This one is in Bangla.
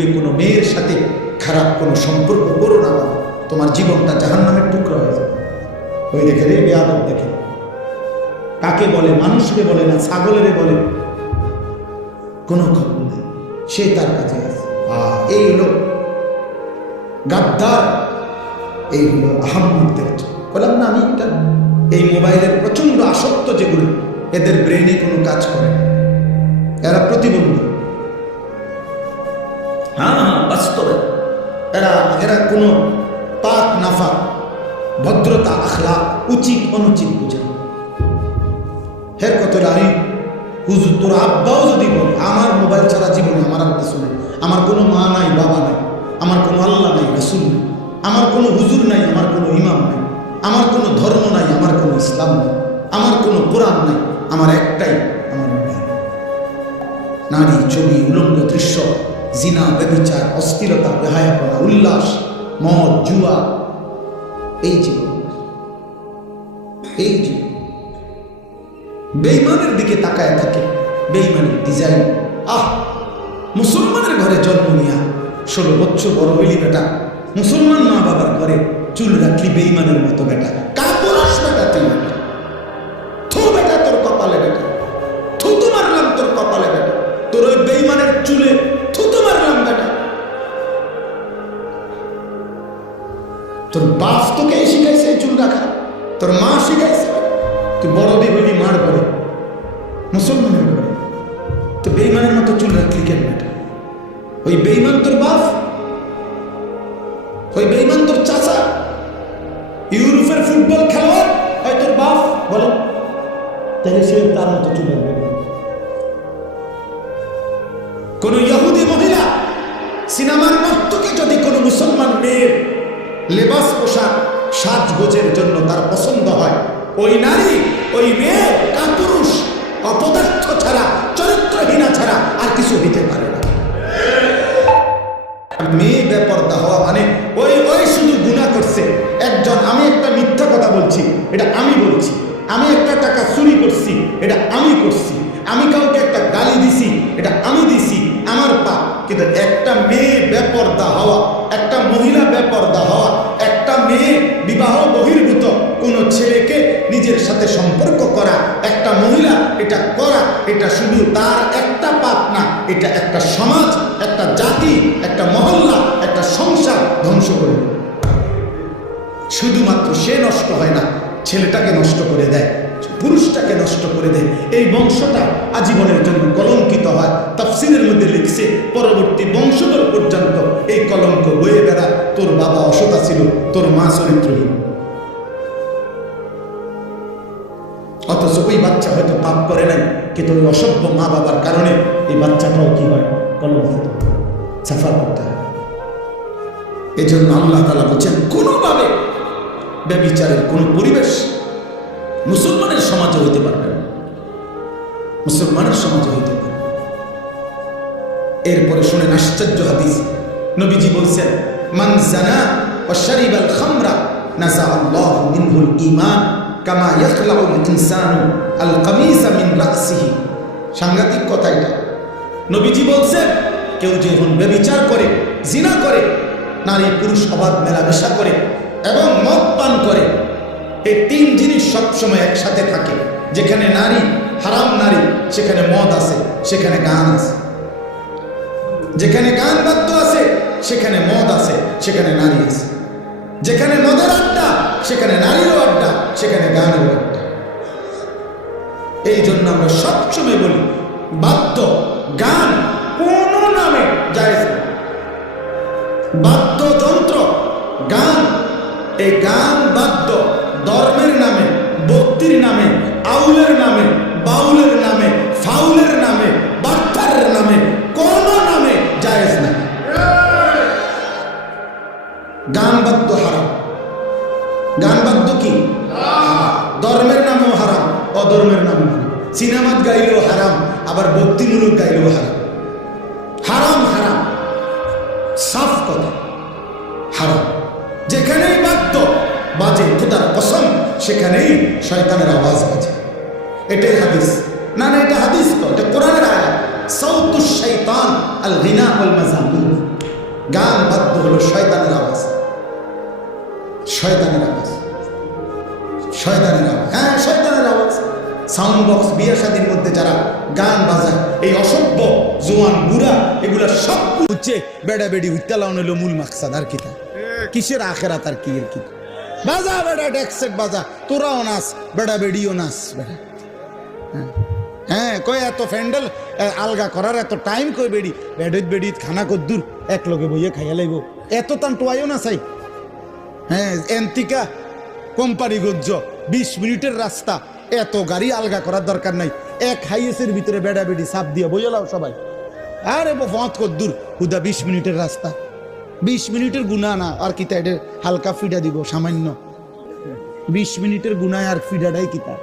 ইউটিউবে কোনো মেয়ের সাথে খারাপ কোনো সম্পর্ক করো না, তোমার জীবনটা জাহান্নামের টুকরা হয়ে যাবে। ওই দেখে রে বেয়াদব দেখে, কাকে বলে? মানুষকে বলে না, ছাগলেরে বলে, কোনো খবর নেই, সে তার কাছে আছে। এই হলো গাদ্দার, এই হলো আহাম্মদদের। বললাম না আমি, এটা এই মোবাইলের প্রচন্ড আসক্ত যেগুলো, এদের ব্রেনে কোনো কাজ করে না, এরা প্রতিবন্ধী। হ্যাঁ, বাস্তবে এরা কোনো পাক নাফাক, ভদ্রতা, আখলাক, উচিত অনুচিত বুঝে। হের কত রানি হুজুর, তোর আব্বাও যদি বলে আমার মোবাইল ছাড়া জীবনে আমার আর কিছু নেই, আমার কোনো মা নাই, বাবা নাই, আমার কোনো আল্লাহ নাই, রাসূল নাই, আমার কোনো হুজুর নাই, আমার কোনো ইমাম নাই, আমার কোনো ধর্ম নাই, আমার কোনো ইসলাম নাই, আমার কোনো কোরআন নাই, আমার একটাই আমার মোবাইল। নারী, ছবি, উলঙ্গ দৃশ্য, জিনা, ব্যভিচার, অস্থিরতা, বেহায়াপনা, উল্লাস, মদ, জুয়া, এই জীবন, এই জীবন। বেঈমানের দিকে তাকায় থাকে, বেঈমানের ডিজাইন। মুসলমানের ঘরে জন্ম নিয়া 16 বছর বড় হইলি বেটা, মুসলমান মা বাবার ঘরে চুল রাখলি বেঈমানের মতো বেটা। কাপুরুষ বেটা তুই, বেটা থু, বেটা তোর কপালে, বেটা থুতু মারলাম তোর কপালে, বেটা তোর ওই বেঈমানের চুলে থুতু মারলাম, বেটা তোর বাপ তোকে শিখাইছে চুল রাখা, তোর মা শিখাইছে। তুই বড় দিয়ে হইলি মার ঘরে, মুসলমানের ঘরে, তো বেঈমানের মতো চুল রাখলি কেন বেটা? ওই বেঈমান তোর বাপ, ওই বেঈমান তোর চাচা, ইউরোপের ফুটবল খেলোয়াড় হয় তোর বাপ, বলো তাহলে সে তার মতো চুল রাখবে। কোন ইহুদি মহিলা সিনেমার নর্তকী যদি কোনো মুসলমান মেয়ের লেবাস, পোশাক, সাজগোজের জন্য তার পছন্দ হয়, ওই নারী, ওই মেয়ে কাপুরুষ, অপদার্থ ছাড়া, চরিত্রহীনা ছাড়া আর কিছু হইতে পারে না। মেয়ে বেপরদা হওয়া মানে ওই শুধু গুনাহ করছে একজন। আমি একটা মিথ্যা কথা বলছি, এটা আমি বলছি। আমি একটা টাকা চুরি করছি, এটা আমি করছি। আমি কাউকে একটা গালি দিছি, এটা আমি দিছি, আমার পাপ। কিন্তু একটা মেয়ে বেপরদা হওয়া, একটা মহিলা বেপরদা হওয়া, একটা মেয়ে বিবাহ বহির্ভূত কোন ছেলেকে নিজের সাথে সম্পর্ক করা, একটা মহিলা এটা করা, এটা শুধু তার একটা পাপ না, এটা একটা সমাজ, একটা জাতি, একটা মহল্লা, একটা সংসার ধ্বংস করে। শুধুমাত্র সে নষ্ট হয় না, ছেলেটাকে নষ্ট করে দেয়, পুরুষটাকে নষ্ট করে দেয়। এই বংশটা আজীবনের জন্য কলঙ্কিত হয়। তাফসীরের মধ্যে লিখছে, পরবর্তী বংশধর পর্যন্ত এই কলঙ্ক বয়ে বেড়ায়। তোর বাবা অসৎ ছিল, তোর মা চরিত্রহীন, অথচ ওই বাচ্চা হয়তো পাপ করে নাই, কিন্তু ওই অসভ্য মা বাবার কারণে এই বাচ্চাটাও কি হয়, কলঙ্কিত, সাফা করতে হয়। এই জন্য আল্লাহ তাআলা বলছেন, কোনোভাবে ব্যভিচারের কোন পরিবেশ মুসলমানের সমাজে হইতে পারবে না, মুসলমানের সমাজে হইতে পারবে। এরপরে শুনেন আশ্চর্য হাদিস। নবীজি বলছেন, মান জানা ওয়া শারিবাল খামরা নাযা আল্লাহু মিনহুল ঈমান কামা ইয়াখলাউল ইনসানু আল কামিসা মিন রাসিহি। সাংঘাতিক কথা এটা। নবীজি বলছেন, কেউ যখন ব্যভিচার করে, জিনা করে, নারী পুরুষ অবাধ মেলামেশা করে এবং মদ পান করে, এই তিন জিনিস সবসময় একসাথে থাকে। যেখানে নারী, হারাম নারী, সেখানে মদ আছে, সেখানে গান আছে। যেখানে গান বাদ্য আছে, সেখানে মদ আছে, সেখানে নারী আছে। যেখানে মদের আড্ডা, সেখানে নারীরও আড্ডা, সেখানে গানেরও আড্ডা। এই জন্য আমরা সবসময় বলি, বাদ্য, গান কোন নামে জায়েজ না। বাদ্যযন্ত্র, গান, এই গান বাদ্য ধর্মের নামে, ভক্তির নামে, আউলের নামে, বাউলের নামে, ফাউলের নামে, বাট্টারের নামে, কোন নামে জায়েজ না। গান বাদ্য হারাম। গান বাদ্য কি? ধর্মের নামেও হারাম, অধর্মের নামেও হারাম। সিনেমাত গাইলেও হারাম, আবার ভক্তিমূলক গাইলেও হারাম। হারাম হারাম, সাফ কথা, হারাম। যেখানেই বাদ্য বাজে, খোদার কসম, সেখানেই শয়তানের আওয়াজ বাজে। এটাই হাদিস। না না, এটা হাদিস তো, এটা কোরআনের আয়াত। সাউতুশ শাইতান আল গিনা ওয়াল মাজামির। গান বাদ্য হলো শয়তানের আওয়াজ, শয়তানের আওয়াজ, শয়তানের আওয়াজ। হ্যাঁ, শয়তানের আওয়াজ। সাউন্ড বক্স, বিয়ে শাদীর মধ্যে যারা গান বাজায়, এই অসভ্য জোয়ান বুড়া, এগুলা সব হচ্ছে বেড়া বেড়ি হইতে লাউন হইলো মূল মাকসাদ। আর কিতা কিসের আখেরাত আর কি এর কি? বাজা বেড়া, ডেকসেট বাজা, তোরাও নাচ, বেড়া বেড়িও নাচ বেড়া। হ্যাঁ, কয় এত ফ্যান্ডেল আলগা করার এত টাইম কই বেড়ি বেড়িত বেড়িত খানা কদ্দুর এক লগে বইয়ে খাইয়া লাইব, এত তান টোয়াইও না চাই। হ্যাঁ, এন্তিকা কোম্পানি গজ্জ 20 মিনিটের রাস্তা, এত গাড়ি আলগা করার দরকার নাই। এক হাইয়েসের ভিতরে বেড়া বেড়ি সাপ দিয়ে বইয়ে লাও সবাই। আরে ফত কদ্দুর হুদা 20 মিনিটের রাস্তা, 20 মিনিটের গুণা না। আর কিতা এটা হালকা ফিডা দিব সামান্য, 20 মিনিটের গুণায় আর ফিডাটাই কিতা।